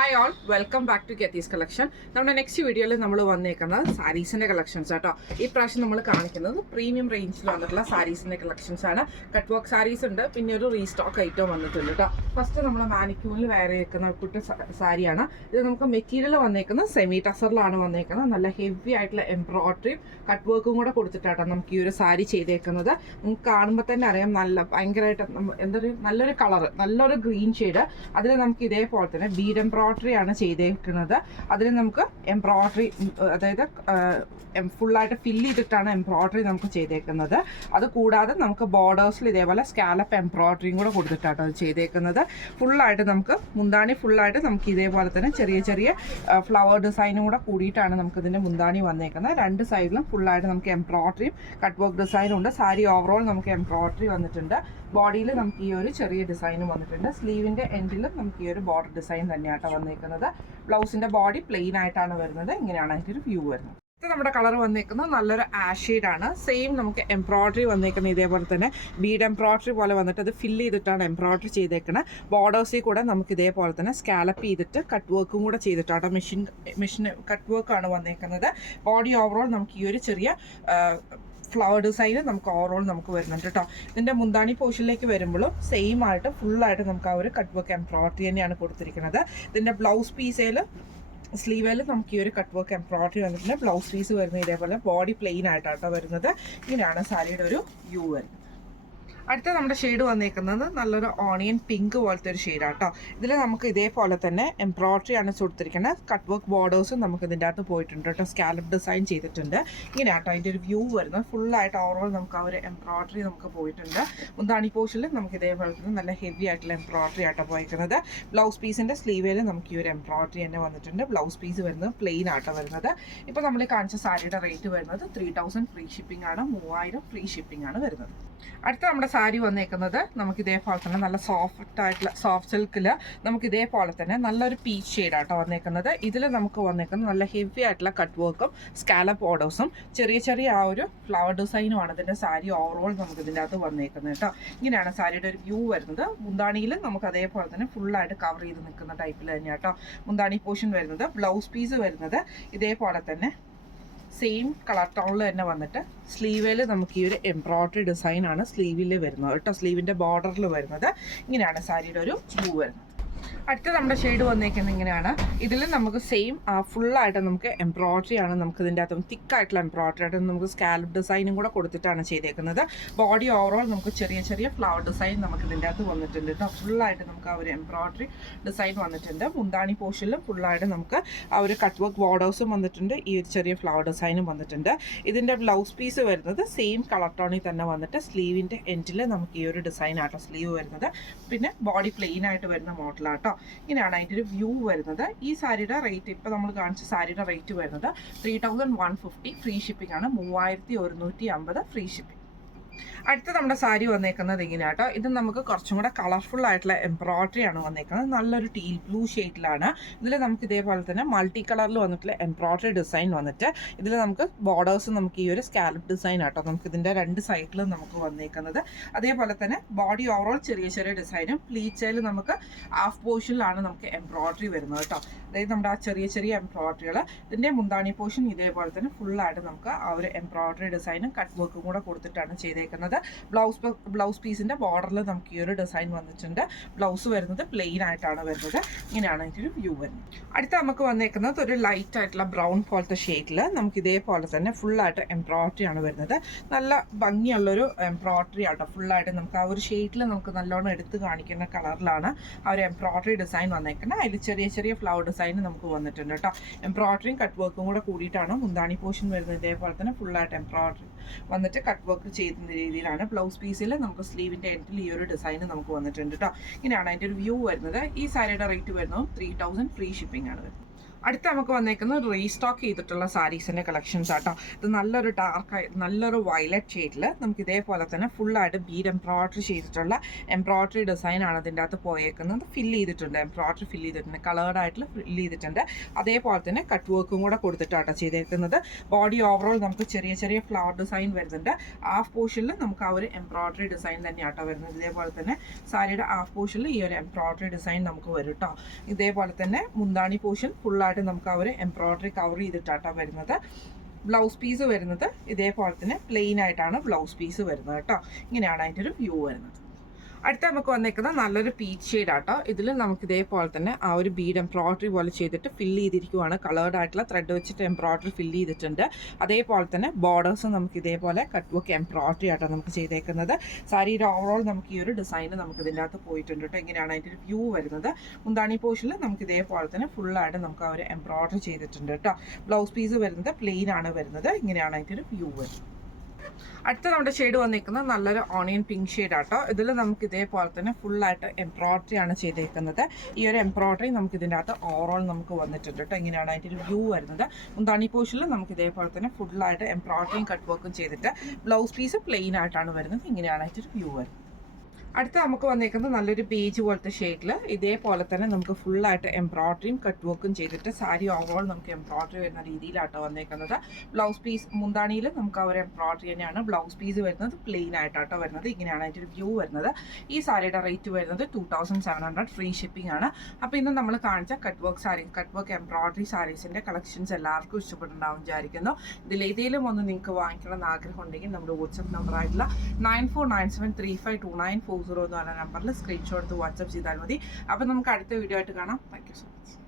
Hi all, welcome back to Gethi's collection. നമ്മുടെ next വീഡിയോയിൽ നമ്മൾ വന്നേക്കുന്നത് സാരീസിൻ്റെ കളക്ഷൻസ് ആട്ടോ. ഈ പ്രാവശ്യം നമ്മൾ കാണിക്കുന്നത് പ്രീമിയം റേഞ്ചിൽ വന്നിട്ടുള്ള സാരീസിൻ്റെ കളക്ഷൻസ് ആണ്. കട്ട് വർക്ക് സാരീസ് ഉണ്ട്, പിന്നെ ഒരു റീസ്റ്റോക്ക് ഐറ്റം വന്നിട്ടുണ്ട് കേട്ടോ. ഫസ്റ്റ് നമ്മൾ മാനിക്യൂണിൽ വേറെ വെക്കുന്ന കുട്ടി സാരിയാണ്. ഇത് നമുക്ക് മെറ്റീരിയൽ വന്നേക്കുന്നത് സെമി ടസറിലാണ് വന്നേക്കുന്നത്. നല്ല ഹെവി ആയിട്ടുള്ള എംബ്രോയിഡറിയും കട്ട് വർക്കും കൂടെ കൊടുത്തിട്ടാട്ടോ നമുക്ക് ഈ ഒരു സാരി ചെയ്തേക്കുന്നത്. നമുക്ക് കാണുമ്പോൾ തന്നെ അറിയാം, നല്ല ഭയങ്കരമായിട്ട് നല്ലൊരു കളറ്, നല്ലൊരു ഗ്രീൻ ഷെയ്ഡ്. അതിൽ നമുക്ക് ഇതേപോലെ തന്നെ ബീഡ് എംബ്രോയിഡറി ആണ് ചെയ്തേക്കുന്നത്. അതിൽ നമുക്ക് എംബ്രോയിഡറി, അതായത് ഫുള്ളായിട്ട് ഫില്ല് ചെയ്തിട്ടാണ് എംബ്രോയിഡറി നമുക്ക് ചെയ്തേക്കുന്നത്. അത് കൂടാതെ നമുക്ക് ബോർഡേഴ്സിൽ ഇതേപോലെ സ്കാലപ്പ് എംബ്രോയിഡറിയും കൂടെ കൊടുത്തിട്ടാണ് അത് ചെയ്തേക്കുന്നത്. ഫുള്ളായിട്ട് നമുക്ക് മുന്താണി ഫുള്ളായിട്ട് നമുക്ക് ഇതേപോലെ തന്നെ ചെറിയ ചെറിയ ഫ്ലവർ ഡിസൈനും കൂടെ കൂടിയിട്ടാണ് നമുക്ക് ഇതിൻ്റെ മുന്താണി വന്നേക്കുന്നത്. രണ്ട് സൈഡിലും ഫുള്ളായിട്ട് നമുക്ക് എംബ്രോയിഡറിയും കട്ട് വർക്ക് ഡിസൈനും ഉണ്ട്. സാരി ഓവറോൾ നമുക്ക് എംബ്രോയിഡറി വന്നിട്ടുണ്ട്. ബോഡിയിൽ നമുക്ക് ഈ ഒരു ചെറിയ ഡിസൈനും വന്നിട്ടുണ്ട്. സ്ലീവിൻ്റെ എൻഡിലും നമുക്ക് ഈ ഒരു ബോർഡർ ഡിസൈൻ തന്നെയാണ് വന്നേക്കുന്നത്. ബ്ലൗസിൻ്റെ ബോഡി പ്ലെയിൻ ആയിട്ടാണ് വരുന്നത്. ഇങ്ങനെയാണ് അതിൻ്റെ ഒരു വ്യൂ വരുന്നത്. ഇത് നമ്മുടെ കളർ വന്നേക്കുന്നത് നല്ലൊരു ആഷ് ഷെയ്ഡാണ്. സെയിം നമുക്ക് എംബ്രോയിഡറി വന്നേക്കുന്നത് ഇതേപോലെ തന്നെ ബീഡ് എംബ്രോയിഡറി പോലെ വന്നിട്ട് അത് ഫില്ല് ചെയ്തിട്ടാണ് എംബ്രോയിഡറി ചെയ്തേക്കുന്നത്. ബോർഡേഴ്സിൽ കൂടെ നമുക്ക് ഇതേപോലെ തന്നെ സ്കാലപ്പ് ചെയ്തിട്ട് കട്ട് വർക്കും കൂടെ ചെയ്തിട്ടാണ് മെഷീൻ കട്ട് വർക്കാണ് വന്നേക്കുന്നത്. ബോഡി ഓവറോൾ നമുക്ക് ഈ ഒരു ചെറിയ ഫ്ലവർ ഡിസൈൻ നമുക്ക് ഓവറോൾ നമുക്ക് വരുന്നുണ്ട് കേട്ടോ. ഇതിൻ്റെ മുന്താണി പോർഷനിലേക്ക് വരുമ്പോഴും സെയിം ആയിട്ട് ഫുള്ളായിട്ട് നമുക്ക് ആ ഒരു കട്ട് വർക്ക് എംബ്രോയിഡറി തന്നെയാണ് കൊടുത്തിരിക്കുന്നത്. ഇതിൻ്റെ ബ്ലൗസ് പീസേൽ സ്ലീവേൽ നമുക്ക് ഈ ഒരു കട്ട് വർക്ക് എംബ്രോയിഡറി വന്നിട്ടുണ്ട്. ബ്ലൗസ് പീസ് വരുന്നത് ഇതേപോലെ ബോഡി പ്ലെയിൻ ആയിട്ടാട്ടോ വരുന്നത്. ഇങ്ങനെയാണ് സാരിയുടെ ഒരു വ്യൂ വരുന്നത്. അടുത്ത നമ്മുടെ ഷെയ്ഡ് വന്നേക്കുന്നത് നല്ലൊരു ഓണിയൻ പിങ്ക് പോലത്തെ ഒരു ഷെയ്ഡാട്ടോ. ഇതിൽ നമുക്ക് ഇതേപോലെ തന്നെ എംബ്രോയിഡറി ആണ് കൊടുത്തിരിക്കുന്നത്. കട്ട് വർക്ക് ബോർഡേഴ്സും നമുക്ക് ഇതിൻ്റെ അകത്ത് പോയിട്ടുണ്ട് കേട്ടോ. സ്കാലപ്പ് ഡിസൈൻ ചെയ്തിട്ടുണ്ട്. ഇങ്ങനെ ആട്ടോ അതിൻ്റെ ഒരു വ്യൂ വരുന്നത്. ഫുള്ളായിട്ട് ഓവറോൾ നമുക്ക് ആ ഒരു എംബ്രോയിഡറി നമുക്ക് പോയിട്ടുണ്ട്. മുന്താണി പോർഷനിൽ നമുക്ക് ഇതേപോലെ തന്നെ നല്ല ഹെവി ആയിട്ടുള്ള എംബ്രോയിഡറി ആട്ടോ പോയിരിക്കുന്നത്. ബ്ലൗസ് പീസിൻ്റെ സ്ലീവേൽ നമുക്ക് ഈ ഒരു എംബ്രോയിഡറി തന്നെ വന്നിട്ടുണ്ട്. ബ്ലൗസ് പീസ് വരുന്നത് പ്ലെയിൻ ആട്ടോ വരുന്നത്. ഇപ്പോൾ നമ്മൾ കാണിച്ച സാരിയുടെ റേറ്റ് വരുന്നത് 3000 ഫ്രീ ഷിപ്പിംഗ് ആണ്. 3000 ഫ്രീ ഷിപ്പിംഗ് ആണ് വരുന്നത്. അടുത്ത നമ്മുടെ സാരി വന്നേക്കുന്നത് നമുക്ക് ഇതേപോലെ തന്നെ നല്ല സോഫ്റ്റ് ആയിട്ടുള്ള സോഫ്റ്റ് സിൽക്കിൽ നമുക്ക് ഇതേപോലെ തന്നെ നല്ലൊരു പീച്ച് ഷെയ്ഡാട്ടോ വന്നേക്കുന്നത്. ഇതിൽ നമുക്ക് വന്നേക്കുന്നത് നല്ല ഹെവി ആയിട്ടുള്ള കട്ട് വർക്കും സ്കാലപ്പ് ബോർഡേഴ്സും ചെറിയ ചെറിയ ആ ഒരു ഫ്ലവർ ഡിസൈനുമാണ് ഇതിൻ്റെ സാരി ഓവറോൾ നമുക്ക് ഇതിൻ്റെ അകത്ത് വന്നേക്കുന്നത് കേട്ടോ. ഇങ്ങനെയാണ് സാരിയുടെ ഒരു വ്യൂ വരുന്നത്. മുന്താണിയിൽ നമുക്ക് അതേപോലെ തന്നെ ഫുള്ളായിട്ട് കവർ ചെയ്ത് നിൽക്കുന്ന ടൈപ്പിൽ തന്നെയാണ് കേട്ടോ മുന്താണി പോർഷൻ വരുന്നത്. ബ്ലൗസ് പീസ് വരുന്നത് ഇതേപോലെ തന്നെ സെയിം കളർ ടോണിൽ തന്നെ വന്നിട്ട് സ്ലീവിൽ നമുക്ക് ഈ ഒരു എംബ്രോയിഡറി ഡിസൈനാണ് സ്ലീവിൽ വരുന്നത് കേട്ടോ. സ്ലീവിൻ്റെ ബോർഡറിൽ വരുന്നത്. ഇങ്ങനെയാണ് സാരിയുടെ ഒരു വ്യൂ വരുന്നത്. അടുത്ത നമ്മുടെ ഷെയ്ഡ് വന്നേക്കുന്നത് ഇങ്ങനെയാണ്. ഇതിൽ നമുക്ക് സെയിം ഫുള്ളായിട്ട് നമുക്ക് എംബ്രോയിഡറി ആണ് നമുക്ക് ഇതിൻ്റെ അകത്തും തിക്കായിട്ടുള്ള എംബ്രോയിഡറി ആയിട്ട് നമുക്ക് സ്കാലപ്പ് ഡിസൈനും കൂടെ കൊടുത്തിട്ടാണ് ചെയ്തേക്കുന്നത്. ബോഡി ഓവറോൾ നമുക്ക് ചെറിയ ചെറിയ ഫ്ലവർ ഡിസൈൻ നമുക്ക് ഇതിൻ്റെ അകത്ത് വന്നിട്ടുണ്ട് കേട്ടോ. ഫുള്ളായിട്ട് നമുക്ക് ആ ഒരു എംബ്രോയിഡറി ഡിസൈൻ വന്നിട്ടുണ്ട്. മുന്താണി പോർഷനിലും ഫുള്ളായിട്ട് നമുക്ക് ആ ഒരു കട്ട് വർക്ക് ബോർഡേഴ്സും വന്നിട്ടുണ്ട്. ഈ ഒരു ചെറിയ ഫ്ലവർ ഡിസൈനും വന്നിട്ടുണ്ട്. ഇതിൻ്റെ ബ്ലൗസ് പീസ് വരുന്നത് സെയിം കളർ ടോണിൽ തന്നെ വന്നിട്ട് സ്ലീവിൻ്റെ എൻഡിൽ നമുക്ക് ഈ ഒരു ഡിസൈൻ ആട്ടോ സ്ലീവ് വരുന്നത്. പിന്നെ ബോഡി പ്ലെയിൻ ആയിട്ട് വരുന്ന മോഡലാട്ടോ. ഇങ്ങനെയാണ് അതിൻ്റെ ഒരു വ്യൂ വരുന്നത്. ഈ സാരിയുടെ റേറ്റ് ഇപ്പോൾ നമ്മൾ കാണിച്ച സാരിയുടെ റേറ്റ് വരുന്നത് 3150 ഫ്രീ ഷിപ്പിംഗ് ആണ്. 3150 ഫ്രീ ഷിപ്പിംഗ്. അടുത്ത നമ്മുടെ സാരി വന്നേക്കുന്നത് ഇങ്ങനെയാണ് കേട്ടോ. ഇത് നമുക്ക് കുറച്ചും കൂടെ കളർഫുൾ ആയിട്ടുള്ള എംബ്രോയിഡറി ആണ് വന്നേക്കുന്നത്. നല്ലൊരു ടീൽ ബ്ലൂ ഷെയ്ഡിലാണ്. ഇതിൽ നമുക്ക് ഇതേപോലെ തന്നെ മൾട്ടി കളറിൽ വന്നിട്ടുള്ള എംബ്രോയിഡറി ഡിസൈൻ വന്നിട്ട് ഇതിൽ നമുക്ക് ബോർഡേഴ്സ് നമുക്ക് ഈ ഒരു സ്കാലപ്പ് ഡിസൈൻ ആട്ടോ നമുക്ക് ഇതിൻ്റെ രണ്ട് സൈഡിലും നമുക്ക് വന്നേക്കുന്നത്. അതേപോലെ തന്നെ ബോഡി ഓവറോൾ ചെറിയ ചെറിയ ഡിസൈനും പ്ലീച്ചയിൽ നമുക്ക് ഹാഫ് പോർഷനിലാണ് നമുക്ക് എംബ്രോയിഡറി വരുന്നത് കേട്ടോ. അതായത് നമ്മുടെ ആ ചെറിയ ചെറിയ എംബ്രോയിഡറികൾ. ഇതിൻ്റെ മുന്താണി പോർഷൻ ഇതേപോലെ തന്നെ ഫുള്ളായിട്ട് നമുക്ക് ആ ഒരു എംബ്രോയിഡറി ഡിസൈനും കട്ട് വർക്കും കൂടെ കൊടുത്തിട്ടാണ് ചെയ്തേക്കുന്നത്. ബ്ലൗസ് പീസിൻ്റെ ബോർഡറിൽ നമുക്ക് ഈ ഒരു ഡിസൈൻ വന്നിട്ടുണ്ട്. ബ്ലൗസ് വരുന്നത് പ്ലെയിൻ ആയിട്ടാണ് വരുന്നത്. ഇങ്ങനെയാണ് അതിൻ്റെ ഒരു വ്യൂ വരുന്നത്. അടുത്ത നമുക്ക് വന്നേക്കുന്നത് ഒരു ലൈറ്റ് ആയിട്ടുള്ള ബ്രൗൺ പോലത്തെ ഷെയ്ഡിൽ നമുക്ക് ഇതേപോലെ തന്നെ ഫുള്ളായിട്ട് എംബ്രോയിഡറി ആണ് വരുന്നത്. നല്ല ഭംഗിയുള്ളൊരു എംബ്രോയിഡറി ആട്ടോ. ഫുള്ളായിട്ട് നമുക്ക് ആ ഒരു ഷെയ്ഡിൽ നമുക്ക് നല്ലോണം എടുത്ത് കാണിക്കുന്ന കളറിലാണ് ആ ഒരു എംബ്രോയിഡറി ഡിസൈൻ വന്നേക്കുന്നത്. അതിൽ ചെറിയ ചെറിയ ഫ്ലവർ ഡിസൈൻ നമുക്ക് വന്നിട്ടുണ്ട് കേട്ടോ. എംബ്രോയിഡറിയും കട്ട് വർക്കും കൂടെ കൂടിയിട്ടാണ് മുന്താണി പോർഷൻ വരുന്നത്. ഇതേപോലെ തന്നെ ഫുള്ളായിട്ട് എംബ്രോയിഡറി വന്നിട്ട് കട്ട് വർക്ക് ചെയ്യുന്ന രീതിയിലാണ്. ബ്ലൗസ് പീസിൽ നമുക്ക് സ്ലീവിൻ്റെ എൻഡിൽ ഈ ഒരു ഡിസൈൻ നമുക്ക് വന്നിട്ടുണ്ട് കേട്ടോ. ഇങ്ങനെയാണ് അതിൻ്റെ ഒരു വ്യൂ വരുന്നത്. ഈ സാരിയുടെ റേറ്റ് വരുന്നതും 3000 ഫ്രീ ഷിപ്പിംഗ് ആണ് വരുന്നത്. അടുത്ത നമുക്ക് വന്നേക്കുന്നത് റീസ്റ്റോക്ക് ചെയ്തിട്ടുള്ള സാരീസിൻ്റെ കളക്ഷൻസ് ആട്ടോ. ഇത് നല്ലൊരു ഡാർക്ക് നല്ലൊരു വയലറ്റ് ഷെയ്ഡിൽ നമുക്ക് ഇതേപോലെ തന്നെ ഫുള്ളായിട്ട് ബീഡ് എംബ്രോയ്ഡറി ചെയ്തിട്ടുള്ള എംബ്രോയ്ഡറി ഡിസൈനാണ് ഇതിൻ്റെ അകത്ത് പോയേക്കുന്നത്. ഫില്ല് ചെയ്തിട്ടുണ്ട്, എംബ്രോയ്ഡറി ഫില്ല് ചെയ്തിട്ടുണ്ട്, കളേർഡ് ആയിട്ടുള്ള ഫില്ല് ചെയ്തിട്ടുണ്ട്. അതേപോലെ തന്നെ കട്ട് വർക്കും കൂടെ കൊടുത്തിട്ടാട്ടോ ചെയ്തേക്കുന്നത്. ബോഡി ഓവറോൾ നമുക്ക് ചെറിയ ചെറിയ ഫ്ലവർ ഡിസൈൻ വരുന്നുണ്ട്. ഹാഫ് പോർഷനിൽ നമുക്ക് ആ ഒരു എംബ്രോയ്ഡറി ഡിസൈൻ തന്നെയാട്ടോ വരുന്നത്. ഇതേപോലെ തന്നെ സാരിയുടെ ഹാഫ് പോർഷനിൽ ഈ ഒരു എംബ്രോയ്ഡറി ഡിസൈൻ നമുക്ക് വരും കേട്ടോ. ഇതേപോലെ തന്നെ മുന്താണി പോർഷൻ ഫുള്ളായിട്ട് നമുക്ക് ആ ഒരു എംബ്രോയ്ഡറി കവർ ചെയ്തിട്ടാട്ടോ വരുന്നത്. ബ്ലൗസ് പീസ് വരുന്നത് ഇതേപോലെ തന്നെ പ്ലെയിൻ ആയിട്ടാണ് ബ്ലൗസ് പീസ് വരുന്നത് കേട്ടോ. ഇങ്ങനെയാണ് അതിൻ്റെ ഒരു വ്യൂ വരുന്നത്. അടുത്ത നമുക്ക് വന്നേക്കുന്നത് നല്ലൊരു പീച്ച് ഷെയ്ഡ് ആട്ടോ. ഇതിൽ നമുക്ക് ഇതേപോലെ തന്നെ ആ ഒരു ബീഡ് എംബ്രോയ്ഡറി പോലെ ചെയ്തിട്ട് ഫില്ല് ചെയ്തിരിക്കുവാണ്. കളേർഡ് ആയിട്ടുള്ള ത്രെഡ് വെച്ചിട്ട് എംബ്രോയ്ഡറി ഫില്ല് ചെയ്തിട്ടുണ്ട്. അതേപോലെ തന്നെ ബോർഡേഴ്സ് നമുക്ക് ഇതേപോലെ കട്ട് വർക്ക് എംബ്രോയ്ഡറി ആട്ടോ നമുക്ക് ചെയ്തേക്കുന്നത്. സാരിയുടെ ഓവറോൾ നമുക്ക് ഈ ഒരു ഡിസൈൻ നമുക്ക് ഇതിൻ്റെ അകത്ത് പോയിട്ടുണ്ട് കേട്ടോ. ഇങ്ങനെയാണ് അതിൻ്റെ ഒരു വ്യൂ വരുന്നത്. മുന്താണി പോർഷനിൽ നമുക്ക് ഇതേപോലെ തന്നെ ഫുള്ളായിട്ട് നമുക്ക് ആ ഒരു എംബ്രോയ്ഡറി ചെയ്തിട്ടുണ്ട് കേട്ടോ. ബ്ലൗസ് പീസ് വരുന്നത് പ്ലെയിൻ ആണ് വരുന്നത്. ഇങ്ങനെയാണ് അതിൻ്റെ ഒരു വ്യൂ വരുന്നത്. അടുത്ത നമ്മുടെ ഷെയ്ഡ് വന്നിരിക്കുന്നത് നല്ലൊരു ഓണിയൻ പിങ്ക് ഷെയ്ഡ് ആട്ടോ. ഇതിൽ നമുക്ക് ഇതേപോലെ തന്നെ ഫുള്ളായിട്ട് എംബ്രോയ്ഡറി ആണ് ചെയ്തേക്കുന്നത്. ഈ ഒരു എംബ്രോയ്ഡറി നമുക്ക് ഇതിൻ്റെ അകത്ത് ഓവറോൾ നമുക്ക് വന്നിട്ടുണ്ട് കേട്ടോ. ഇങ്ങനെയാണ് അതിൻ്റെ ഒരു വ്യൂ വരുന്നത്. മുന്താണി പോർഷനിൽ നമുക്ക് ഇതേപോലെ തന്നെ ഫുള്ളായിട്ട് എംബ്രോയ്ഡറിയും കട്ട് വർക്കും ചെയ്തിട്ട് ബ്ലൗസ് പീസ് പ്ലെയിൻ ആയിട്ടാണ് വരുന്നത്. ഇങ്ങനെയാണ് അതിൻ്റെ ഒരു വ്യൂ വരുന്നത്. അടുത്ത നമുക്ക് വന്നേക്കുന്നത് നല്ലൊരു ബേജ് പോലത്തെ ഷെയ്ഡിൽ ഇതേപോലെ തന്നെ നമുക്ക് ഫുള്ളായിട്ട് എംബ്രോയ്ഡറിയും കട്ട് വർക്കും ചെയ്തിട്ട് സാരി ഓവറോൾ നമുക്ക് എംബ്രോയ്ഡറി വരുന്ന രീതിയിലാട്ടോ വന്നേക്കുന്നത്. ബ്ലൗസ് പീസ് മുന്താണിയിൽ നമുക്ക് ആ ഒരു എംബ്രോയ്ഡറി തന്നെയാണ്. ബ്ലൗസ് പീസ് വരുന്നത് പ്ലെയിൻ ആയിട്ടാട്ടോ വരുന്നത്. ഇങ്ങനെയാണ് അതിൻ്റെ ഒരു വ്യൂ വരുന്നത്. ഈ സാരിയുടെ റേറ്റ് വരുന്നത് 2700 ഫ്രീ ഷിപ്പിംഗ് ആണ്. അപ്പോൾ ഇന്ന് നമ്മൾ കാണിച്ച കട്ട് വർക്ക് എംബ്രോയ്ഡറി സാരീസിൻ്റെ കളക്ഷൻസ് എല്ലാവർക്കും ഇഷ്ടപ്പെട്ടുണ്ടാവും വിചാരിക്കുന്നു. ഇതിലേതെങ്കിലും ഒന്ന് നിങ്ങൾക്ക് വാങ്ങിക്കണം എന്ന് ആഗ്രഹം ഉണ്ടെങ്കിൽ നമ്മുടെ വാട്സപ്പ് നമ്പറായിട്ടുള്ള 9497352940 എന്ന് പറഞ്ഞ നമ്പറിൽ സ്ക്രീൻഷോട്ട് എടുത്ത് വാട്സപ്പ് ചെയ്താൽ മതി. അപ്പോൾ നമുക്ക് അടുത്ത വീഡിയോ ആയിട്ട് കാണാം. Thank you so much.